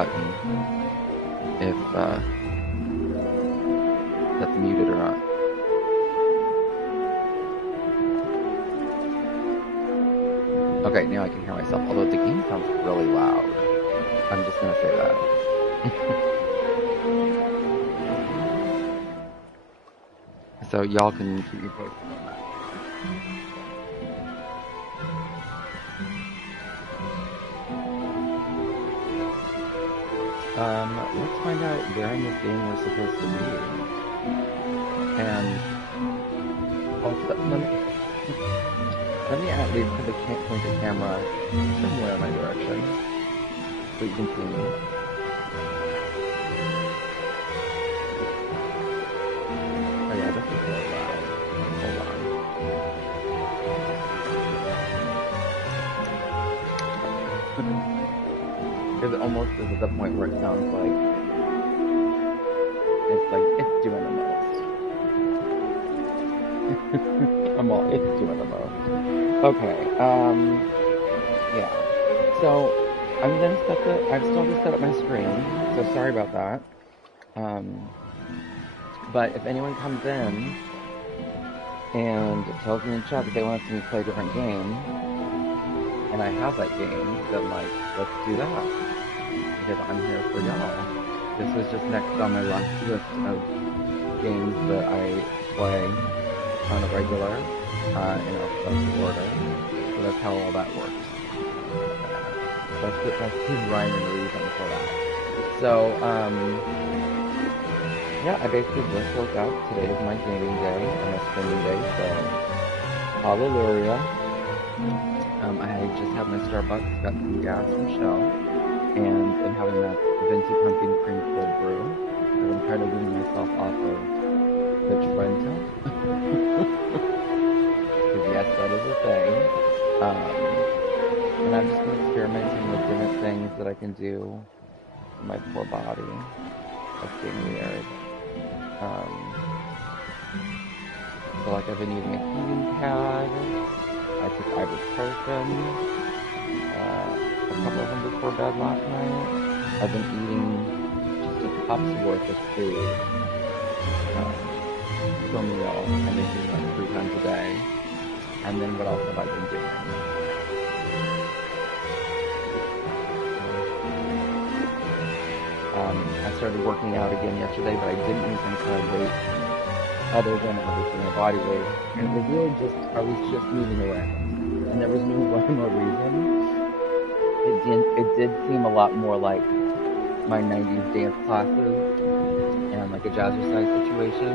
button if that's muted or not. Okay, now I can hear myself, although the game sounds really loud. I'm just gonna say that. So y'all can keep me posted on that. Let's find out where in this game we're supposed to be. And also, let me at least put the pointed camera somewhere in my direction so you can see me. Oh yeah, this is really loud. Hold on. Because it almost is at the point where it sounds like it's doing the most. It's doing the most. Okay, yeah. So I'm gonna I've still just set up my screen, so sorry about that. But if anyone comes in and tells me in chat that they want to see me play a different game, and I have that game, then like, let's do that. Because I'm here for y'all. This is just next on my list of games that I play on a regular, in alphabetical order. So that's how all that works. That's the rhyme and reason for that. So, yeah, I basically just woke up. Today is my gaming day, and my spending day, so hallelujah. I just had my Starbucks, got some gas from Shell, and I'm having that venti pumpkin cream cold brew. I'm trying to wean myself off of the Trenta. Because yes, that is a thing. And I've just been experimenting with different things that I can do for my poor body. That's being weird. So like I've been using a heating pad. I took ibuprofen, a couple of them before bed last night. I've been eating just a cup's worth of food per meal. I've been eating like 3 times a day. And then what else have I been doing? I started working out again yesterday, but I didn't use any kind of weight other than obviously my body weight. And it was really just, I was just moving around. And there was no rhyme or reason. It did seem a lot more like my 90s dance classes and like a jazzercise situation.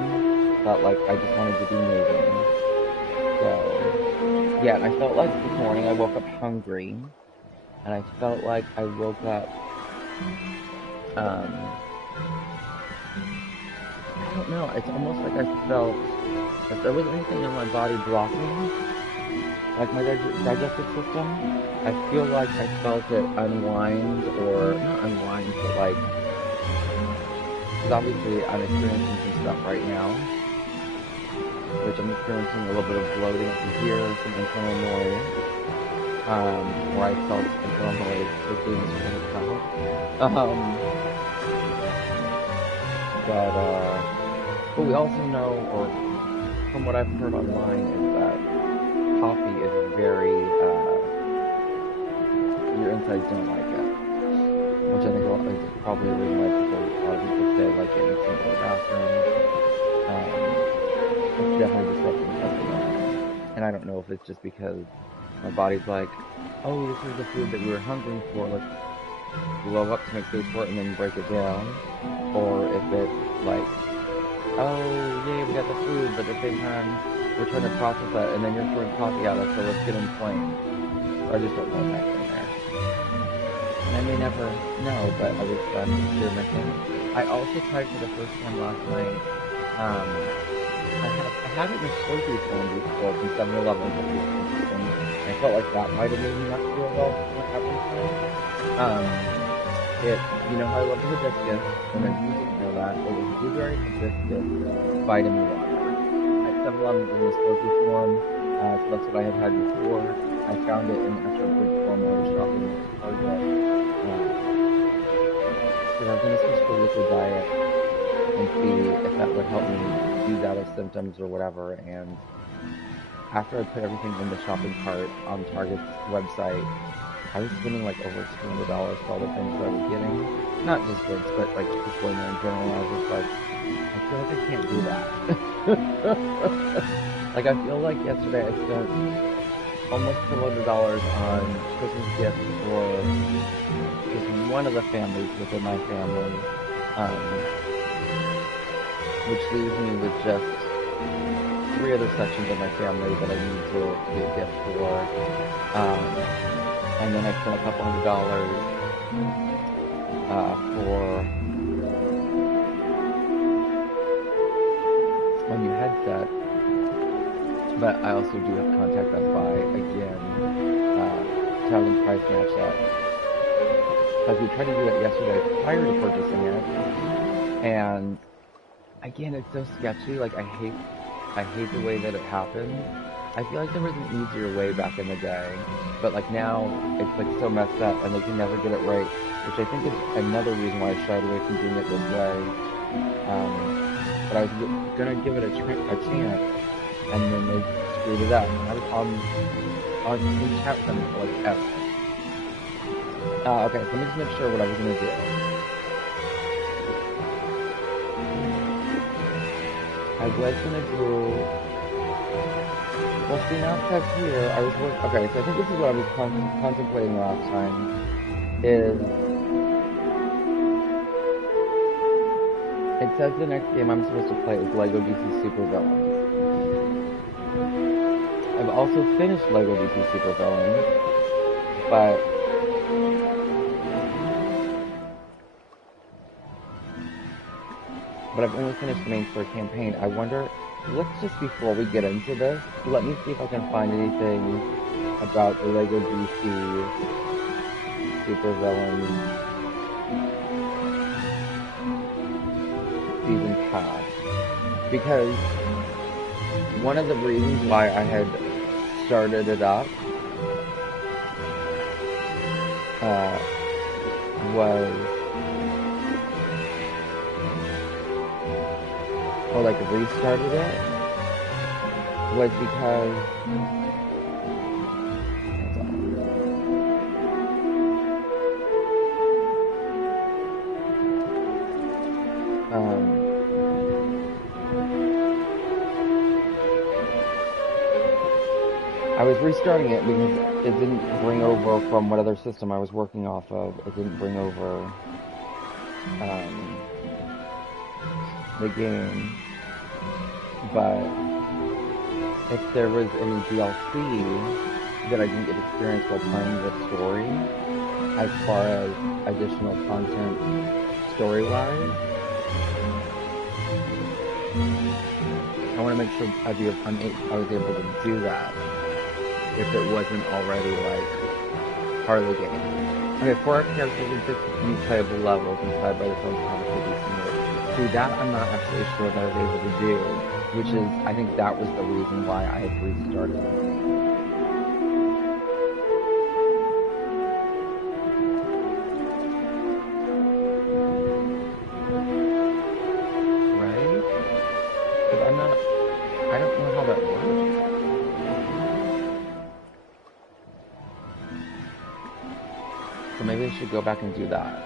But like, I just wanted to be moving. So, yeah, and I felt like this morning I woke up hungry. And I felt like I woke up, I don't know, it's almost like I felt, if there was anything in my body blocking, like my digestive system, I feel like I felt it unwind, or not unwind, but like, because obviously I'm experiencing some stuff right now, which I'm experiencing a little bit of bloating up here, some internal noise, where I felt internal noise was doing this for itself. But we also know, or from what I've heard online, is that coffee is very, your insides don't like it. Which I think is probably the reason why a lot of people say, like, it makes them go to the bathroom. It's definitely disrupting something else. And I don't know if it's just because my body's like, oh, this is the food that we were hungry for, let's blow up to make space for it and then break it down. Or if it's like, oh, yay, we got the food, but at the same time, we're trying to process that, and then you're throwing coffee at us, so let's get inflamed. I just don't know what's happening there. And I may never know, but I was experimenting. I also tried for the first time last night, I haven't been slurpee form before from 7-Eleven, which was interesting. I felt like that might have made me not feel well what happened to you know how I love the hibiscus, and I usually know that. It was blueberry hibiscus vitamin water. At 7-Eleven in this slurpee form, so that's what I had before. I found it in extra fruit form when I was shopping at Target. because I was gonna switch to a liquid diet and see if that would help me ease out of symptoms or whatever. And after I put everything in the shopping cart on Target's website, I was spending like over $200 for all the things that I was getting. Not just drinks, but like just going there in general. And I was just like, I feel like I can't do that. Like I feel like yesterday I spent almost $200 on Christmas gifts for just one of the families within my family, which leaves me with just 3 other sections of my family that I need to get gifts for. And then I spent a couple $100 for a new headset. But I also do have to contact Best Buy again to have them price match that. Because we tried to do that yesterday prior to purchasing it. And again, it's so sketchy. Like I hate the way that it happened. I feel like there was an easier way back in the day, but like now it's like so messed up and they can never get it right, which I think is another reason why I shied away from doing it this way. But I was gonna give it a chance, and then they screwed it up. I was in chat with them for like ever. Okay, so let me just make sure what I was gonna do. I was gonna do. Well, see, now it says here, I was working, okay, so I think this is what I was contemplating last time, is, it says the next game I'm supposed to play is LEGO DC Super Villains. I've also finished LEGO DC Super Villains, but I've only finished the main story campaign. I wonder, let's just, before we get into this, let me see if I can find anything about the LEGO DC Super Villains Season Pass. Because one of the reasons why I had started it up was, or like restarted it, was because I was restarting it because it didn't bring over from what other system I was working off of. It didn't bring over the game. But if there was any DLC that I didn't get experience while playing the story, as far as additional content story-wise, I want to make sure I was able to do that if it wasn't already like part of the game. Okay, 4 characters and 6 new playable levels inspired by the film's comic book simulator. See, that I'm not actually sure that I was able to do, which is, I think that was the reason why I had restarted the game. Right? Because I don't know how that works. So maybe I should go back and do that.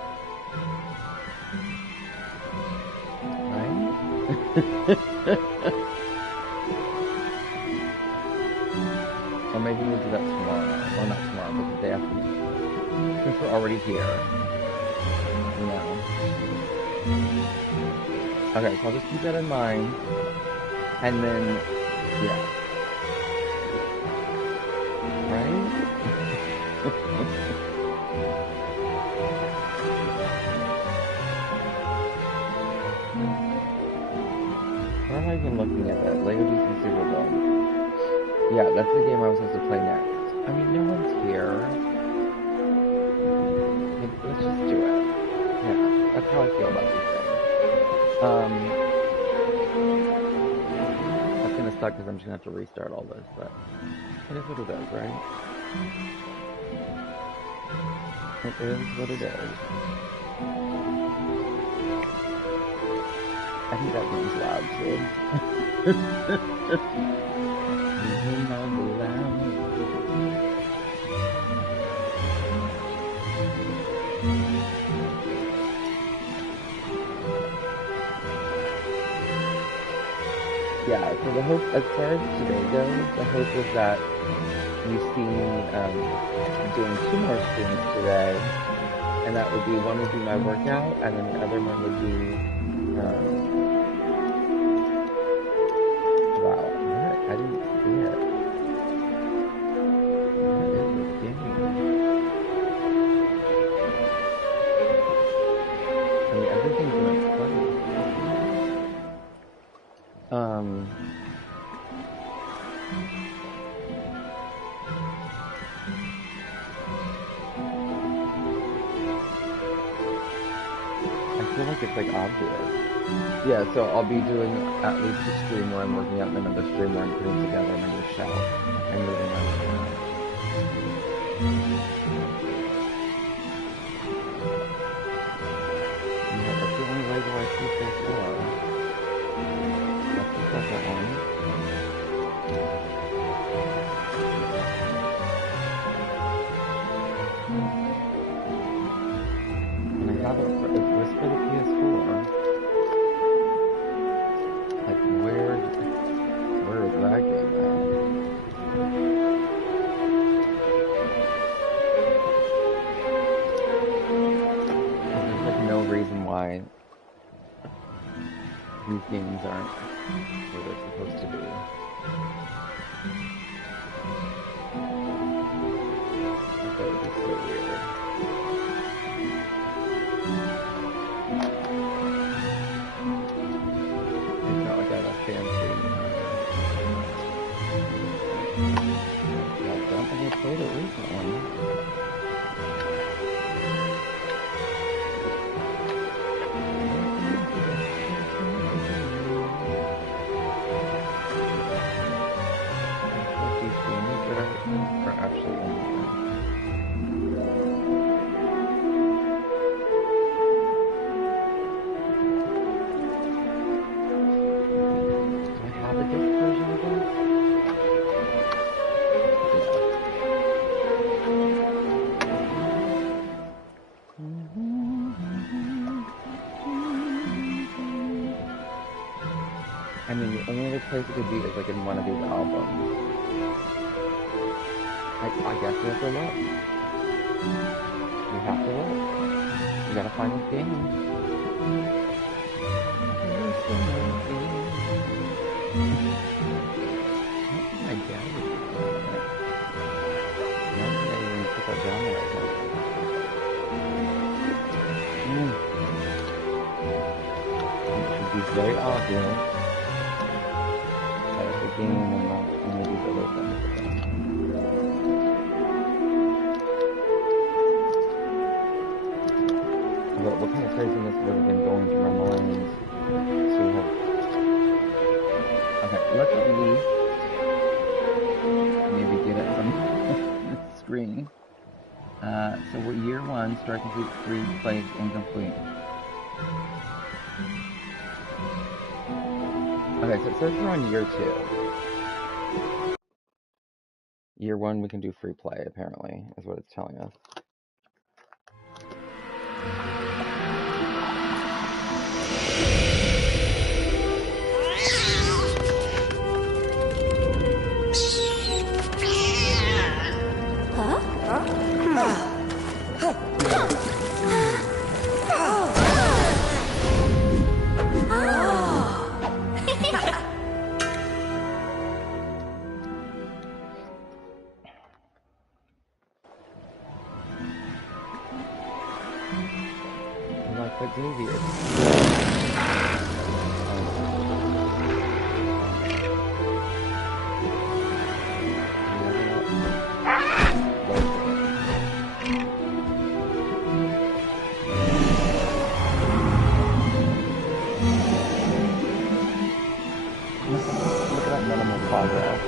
Or maybe we'll do that tomorrow. Or not tomorrow, but the day after. Since we're already here. You know. Okay, so I'll just keep that in mind. And then, yeah. Right? Where am I even looking at that? LEGO DC Super Villains. Yeah, that's the game I was supposed to play next. I mean, no one's here. Let's just do it. Yeah, that's how I feel about these things. That's gonna suck because I'm just gonna have to restart all this, but it is what it is, right? It is what it is. I think that means loud too. Reasonably loud. Yeah, so the hope, as far as today goes, the hope is that you see me doing 2 more streams today, and that would be, one would be my workout, and then the other one would be, wow, where, I didn't see it. Where is this game? I mean, everything's in its place. I feel like it's like obvious. Yeah, so I'll be doing at least a stream where I'm working out and another stream where I'm putting together my new shelf and moving my work around. Yeah, that's the only Lego I see so far. That's the second one. And I have it for, is this for the PS4? Like, where is that game at? There's like no reason why these games aren't where they're supposed to be. I thought it would be so weird. It's not like I have a fancy. I don't think I played it recently. These games that are actually in here. Do I have a disc version of this? I mean, the only other place it could be is like in one of these albums. I guess we have to look. We have to look. We gotta find this game. My dad was playing it. I don't think I even put that down there. It should be very obvious that it's a game and not any of these other things. But what kind of craziness would have been going through my mind to have... Okay, let's at least maybe get it from the screen. So we're year 1, start complete, free, play, incomplete. Okay, so it says we're on year 2. Year 1 we can do free play, apparently, is what it's telling us. Like the Xavier. Look at that minimal progress.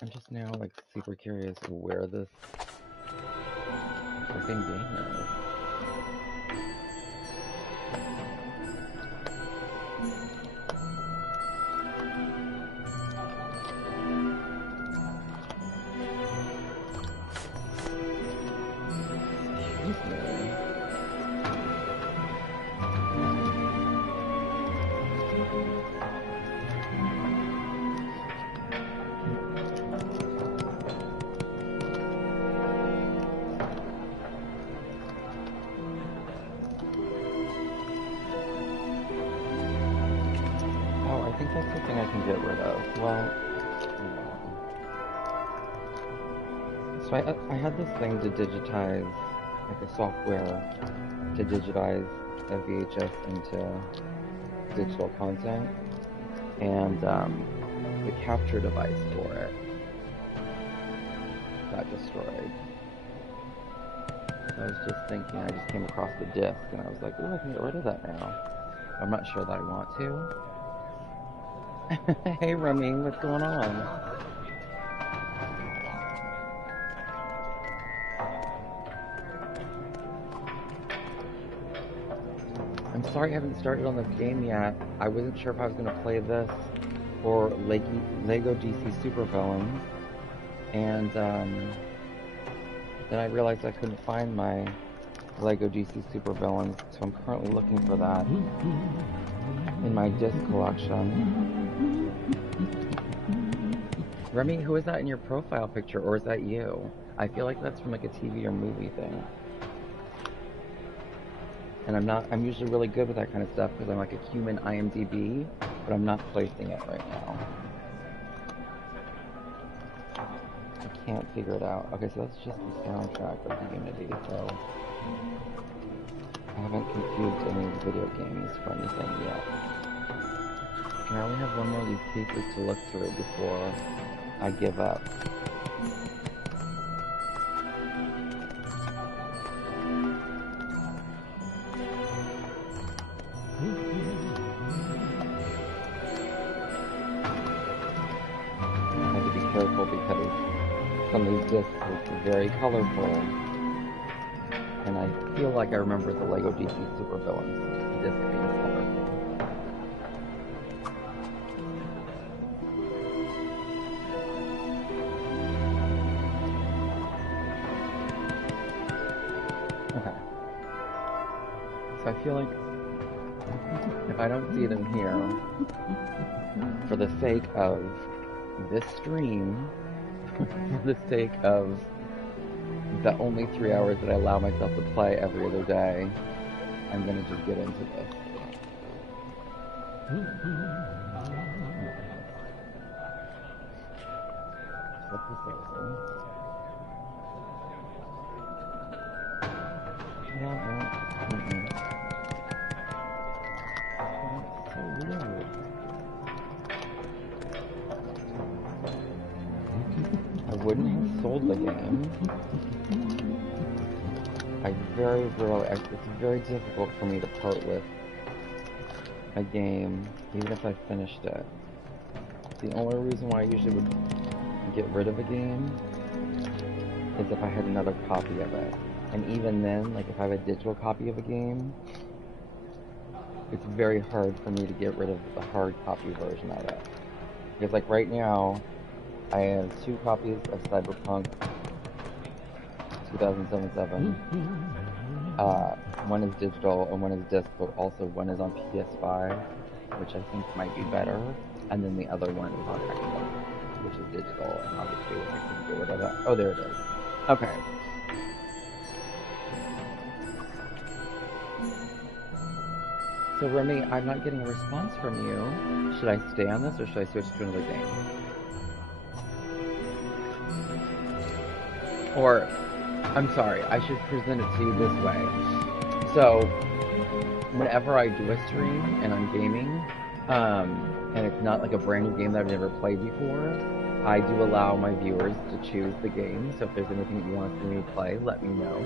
I'm just now like super curious where this freaking game is. Excuse me. Oh, I think that's the thing I can get rid of. Well, so I had this thing to digitize, like a software to digitize a VHS into digital content, and the capture device for it got destroyed. So I was just thinking, I just came across the disc, and I was like, oh, I can get rid of that now. I'm not sure that I want to. Hey, Remy, what's going on? I'm sorry I haven't started on the game yet. I wasn't sure if I was going to play this or Lego DC Supervillains, and then I realized I couldn't find my Lego DC Supervillains, so I'm currently looking for that in my disc collection. Remy, who is that in your profile picture, or is that you? I feel like that's from like a TV or movie thing. And I'm usually really good with that kind of stuff because I'm like a human IMDb, but I'm not placing it right now. I can't figure it out. Okay, so that's just the soundtrack of the Unity, so I haven't confused any of the video games for anything yet. And I only have one more of these pieces to look through before I give up. I have to be careful because some of these discs are very colorful, and I feel like I remember the Lego DC Supervillains disc being colorful. Okay. So I feel like if I don't see them here, for the sake of this stream, for the sake of the only 3 hours that I allow myself to play every other day, I'm gonna just get into this. Flip this over. No. That's so weird. I wouldn't have sold the game. It's very difficult for me to part with a game, even if I finished it. The only reason why I usually would get rid of a game is if I had another copy of it. And even then, like if I have a digital copy of a game, it's very hard for me to get rid of the hard copy version of it. Because like right now, I have 2 copies of Cyberpunk 2077. One is digital and one is disc, but also one is on PS5, which I think might be better. And then the other one is on Xbox, which is digital, and obviously I can get rid of that. Oh, there it is. Okay. So Remy, I'm not getting a response from you. Should I stay on this or should I switch to another game? Or, I'm sorry, I should present it to you this way. So, whenever I do a stream and I'm gaming, and it's not like a brand new game that I've never played before, I do allow my viewers to choose the game. So if there's anything that you want to see me play, let me know,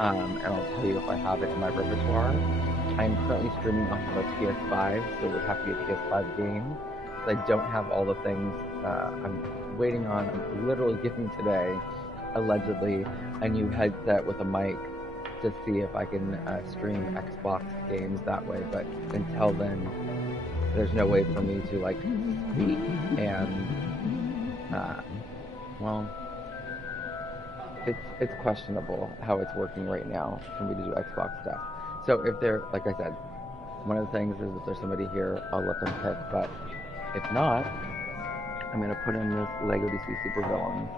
and I'll tell you if I have it in my repertoire. I'm currently streaming off of a PS5, so it would have to be a PS5 game. I don't have all the things. waiting on, I'm literally getting today, allegedly, a new headset with a mic to see if I can stream Xbox games that way. But until then, there's no way for me to like speak and well, it's questionable how it's working right now for me to do Xbox stuff. So if they're, like I said, one of the things is if there's somebody here, I'll let them pick. But if not, I'm gonna put in this Lego DC Supervillains,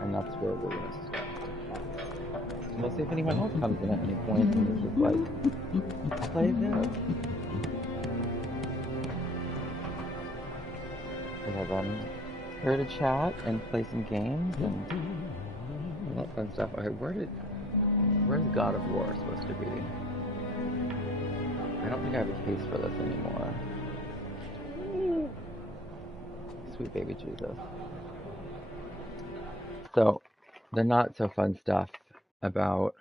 and that's where we're gonna start. And we'll see if anyone else comes in at any point and is just like, play this. Because I'm here to chat and play some games and all that fun stuff. Okay, where's God of War supposed to be? I don't think I have a case for this anymore. Sweet baby Jesus. So, the not so fun stuff about